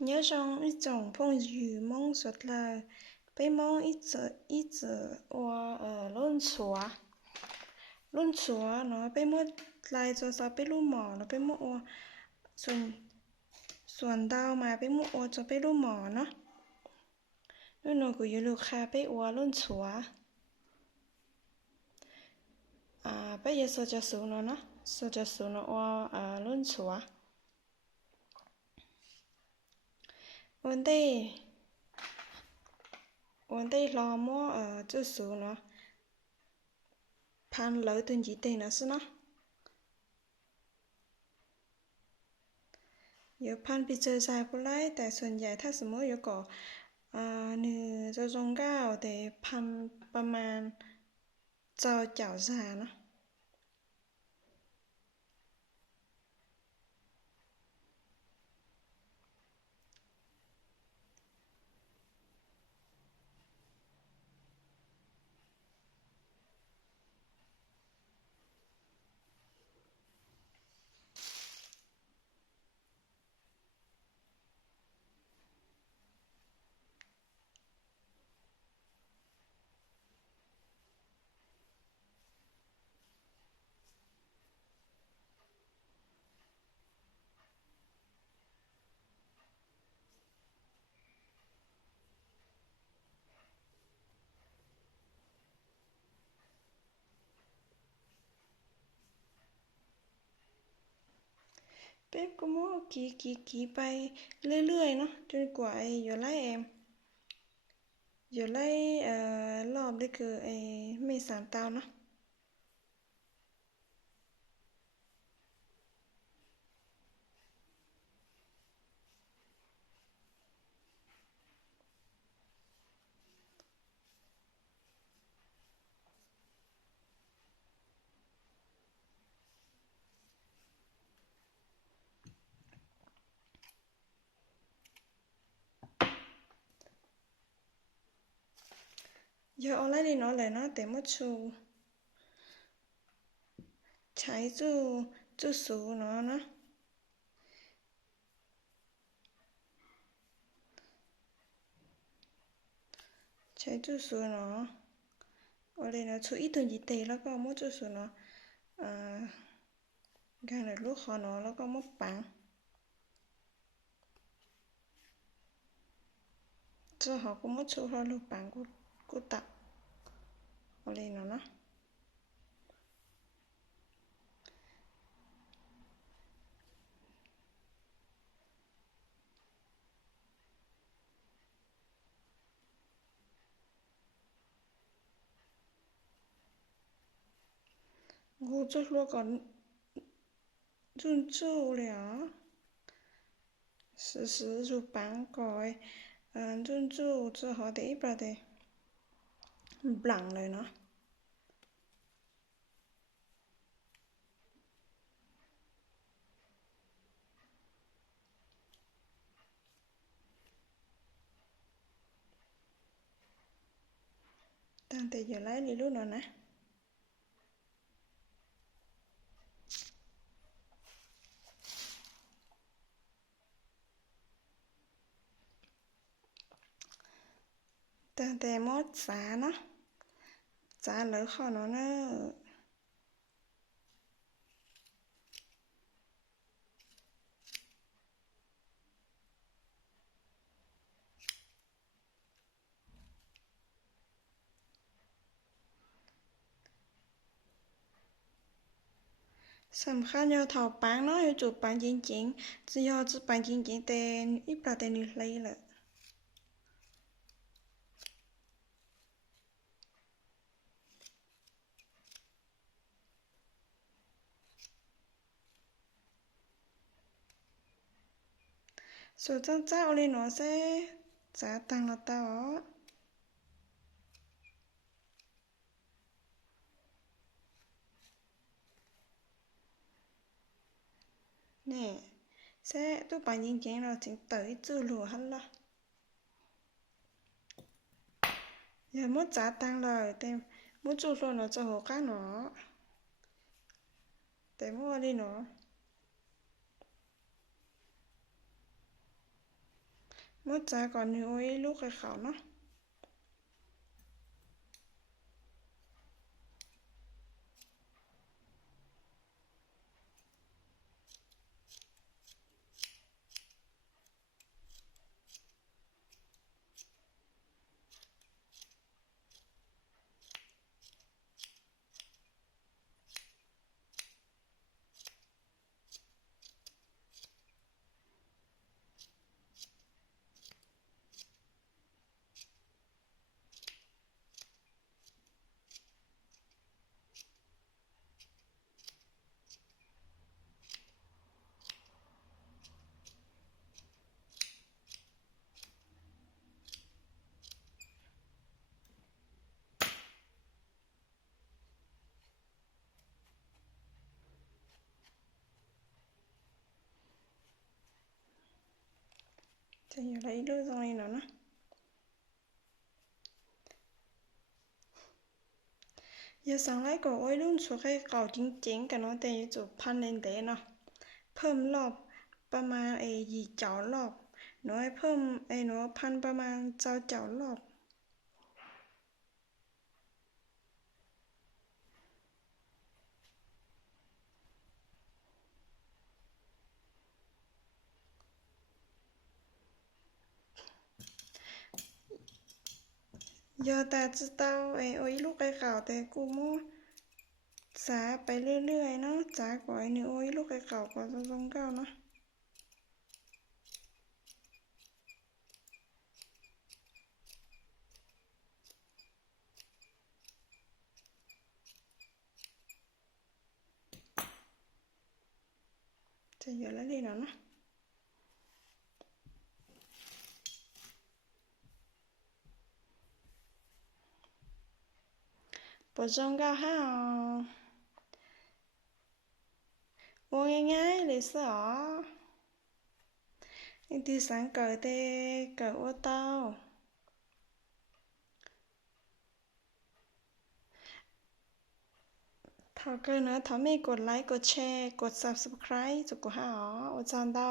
nhớ trong ít chồng phong dư mong sốt là bây mong ít giờ luôn xóa nó bây mốt lại cho sao bây lu mỏ nó bây mốt xuân xuân đào mà bây mốt cho bây lu mỏ nó nó cũngอยู่ลูกค้าbây luôn xóa bây giờ số cho số nó số cho số nó luôn xóa vấn đề lo mua cho số nó pan lỡ tuần chỉ tiền nó nó giờ pan bị chơi dài por lạiแต่ส่วนใหญ่ถ้าสมมติอยู่ก็หนึ่งจะจงเก้าแต่พันประมาณเจ้าเจ้าซาเนาะเป๊ปก็มั่วกี่ไปเรื่อยๆเนาะจนกว่าอยู่ไล่อยู่ไล่รอบได้คือไม่สามเตาเนาะเยอะอะไรดีเนาะเลยเนาะแต่มั่วชูใช้จู่สูเนาะใช้จู่สูเนาะอะไรนะชูอีตุนจีเตแล้วก็มั่วจู่สูเนาะการเลูกคอเนาะแล้วก็มั่วปังจะหอก็มั่วชูเราลูกปังกูตักอะไรเนาะ我做了个认做了，事就办改，认做之後第一步的blank เลยเนาะตั้งแต่อยู่ไล่ลีลูกเนาะนะตั้งแต่มดสาเนาะสาเหลือข้อเนาะเนอะสำคัญ要頭版เนาะ要做版正經只要做版正經แต่อีปลาแต่นี่เลยแหละส่วนเจ้าเลยเนาะเซ่จะตังละต่อnè sẽ tôi bạn nhìn chén rồi thì tới chưa lùa hết là giờ muốn trả tăng rồi tem muốn chú luôn nó cho hồ cá nó để mua đi nó เมื่อจ้าก่อนหนูโอ้ยลูกไข่ขาวเนาะจะอยู่ไรลูกตรงนี้เนาะนะอย่าสั่งไรก็โอ้ยรุ่นชัวร์ให้เก่าจริงๆกันเนาะแต่อยู่จุดพันเด่นๆเนาะเพิ่มรอบประมาณยี่เจ้ารอบหนูให้เพิ่มหนูพันประมาณเจ้ารอบอย่าแต่จะเต้าโอ้ยลูกไข่ขาวแต่กูมั่วสาไปเรื่อยๆเนาะจ้าก่อยหนูโอ้ยลูกไข่ขาวก่อนทรงเก้าเนาะจะอยู่แล้วดีเนาะปวดทรงเก้าห้าโอ้ง่ายๆเลยสอที่สังเกิดเตเกิดว่าเต้าถ้าเกิดนะถ้าไม่กดไลค์กดแชร์กด subscribe จะกูหาอ๋ออาจารย์ดา